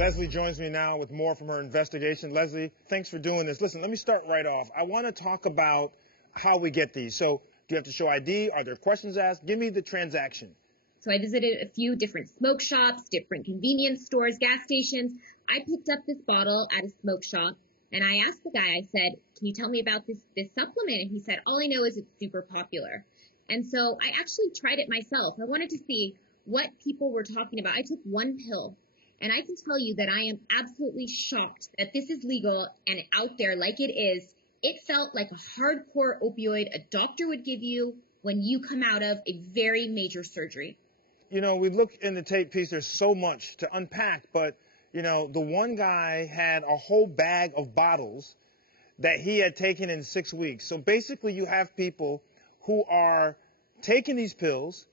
Leslie joins me now with more from her investigation. Leslie, thanks for doing this. Listen, let me start right off. I want to talk about how we get these. So do you have to show ID? Are there questions asked? Give me the transaction. So I visited a few different smoke shops, different convenience stores, gas stations. I picked up this bottle at a smoke shop, and I asked the guy, I said, can you tell me about this supplement? And he said, all I know is it's super popular. And so I actually tried it myself. I wanted to see what people were talking about. I took one pill, and I can tell you that I am absolutely shocked that this is legal and out there like it is. It felt like a hardcore opioid a doctor would give you when you come out of a very major surgery. You know, we look in the tape piece, there's so much to unpack, but, you know, the one guy had a whole bag of bottles that he had taken in 6 weeks. So basically you have people who are taking these pills.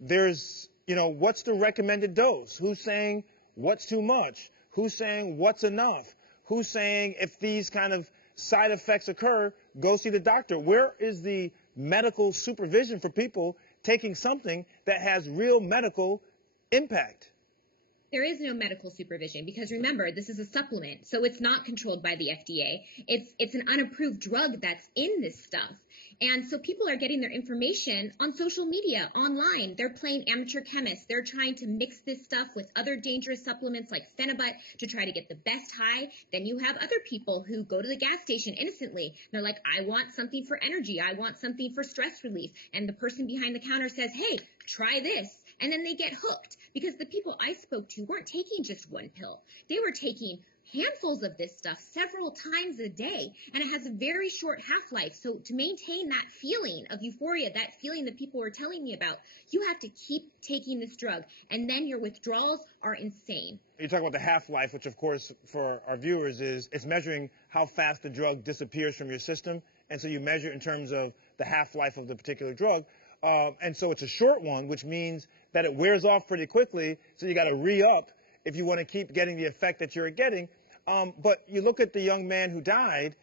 There's, you know, what's the recommended dose? Who's saying what's too much? Who's saying what's enough? Who's saying if these kind of side effects occur, go see the doctor? Where is the medical supervision for people taking something that has real medical impact? There is no medical supervision because remember, this is a supplement, so it's not controlled by the FDA. It's an unapproved drug that's in this stuff. And so people are getting their information on social media, online. They're playing amateur chemists. They're trying to mix this stuff with other dangerous supplements like Phenibut to try to get the best high. Then you have other people who go to the gas station innocently. They're like, I want something for energy. I want something for stress relief. And the person behind the counter says, hey, try this. And then they get hooked because the people I spoke to weren't taking just one pill. They were taking handfuls of this stuff several times a day, and it has a very short half-life. So to maintain that feeling of euphoria, that feeling that people were telling me about, you have to keep taking this drug, and then your withdrawals are insane. You talk about the half-life, which of course for our viewers is it's measuring how fast the drug disappears from your system, and so you measure in terms of the half-life of the particular drug. And so it's a short one, which means that it wears off pretty quickly, so you got to re-up if you want to keep getting the effect that you're getting. But you look at the young man who died,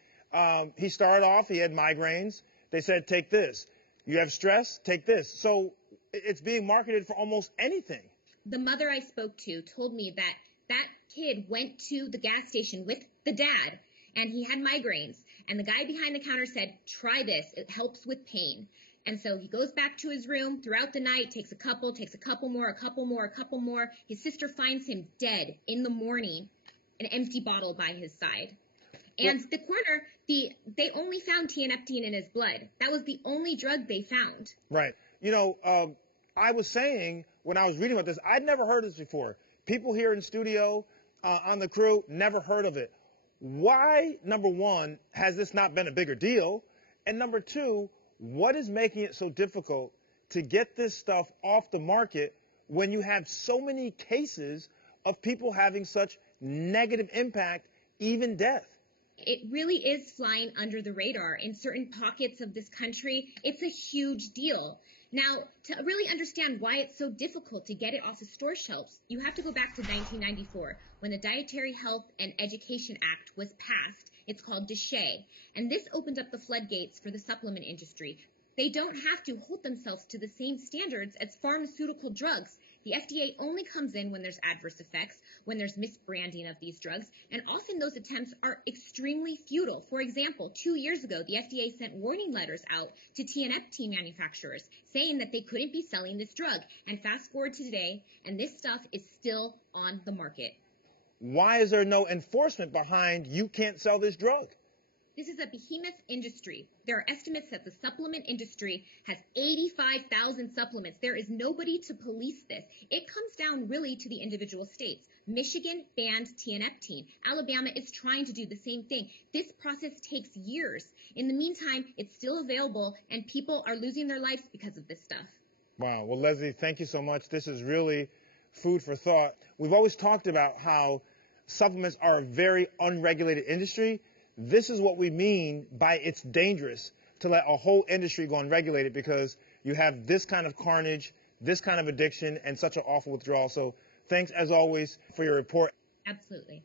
he started off, he had migraines. They said, take this. You have stress, take this. So it's being marketed for almost anything. The mother I spoke to told me that that kid went to the gas station with the dad, and he had migraines. And the guy behind the counter said, try this, it helps with pain. And so he goes back to his room throughout the night, takes a couple more, a couple more. His sister finds him dead in the morning, an empty bottle by his side. And the coroner, they only found tianeptine in his blood. That was the only drug they found. Right. You know, I was saying when I was reading about this, I'd never heard of this before. People here in studio, on the crew, never heard of it. Why, number one, has this not been a bigger deal? And number two, what is making it so difficult to get this stuff off the market when you have so many cases of people having such negative impact, even death? It really is flying under the radar. In certain pockets of this country, it's a huge deal. Now, to really understand why it's so difficult to get it off of store shelves, you have to go back to 1994 when the Dietary Health and Education Act was passed. It's called DSHEA, and this opened up the floodgates for the supplement industry. They don't have to hold themselves to the same standards as pharmaceutical drugs. The FDA only comes in when there's adverse effects, when there's misbranding of these drugs, and often those attempts are extremely futile. For example, 2 years ago, the FDA sent warning letters out to tianeptine manufacturers saying that they couldn't be selling this drug. And fast forward to today, and this stuff is still on the market. Why is there no enforcement behind you can't sell this drug? This is a behemoth industry. There are estimates that the supplement industry has 85,000 supplements. There is nobody to police this. It comes down really to the individual states. Michigan banned tianeptine. Alabama is trying to do the same thing. This process takes years. In the meantime, it's still available, and people are losing their lives because of this stuff. Wow. Well, Leslie, thank you so much. This is really food for thought. We've always talked about how supplements are a very unregulated industry. This is what we mean by it's dangerous to let a whole industry go unregulated, because you have this kind of carnage, this kind of addiction, and such an awful withdrawal. So thanks, as always, for your report. Absolutely.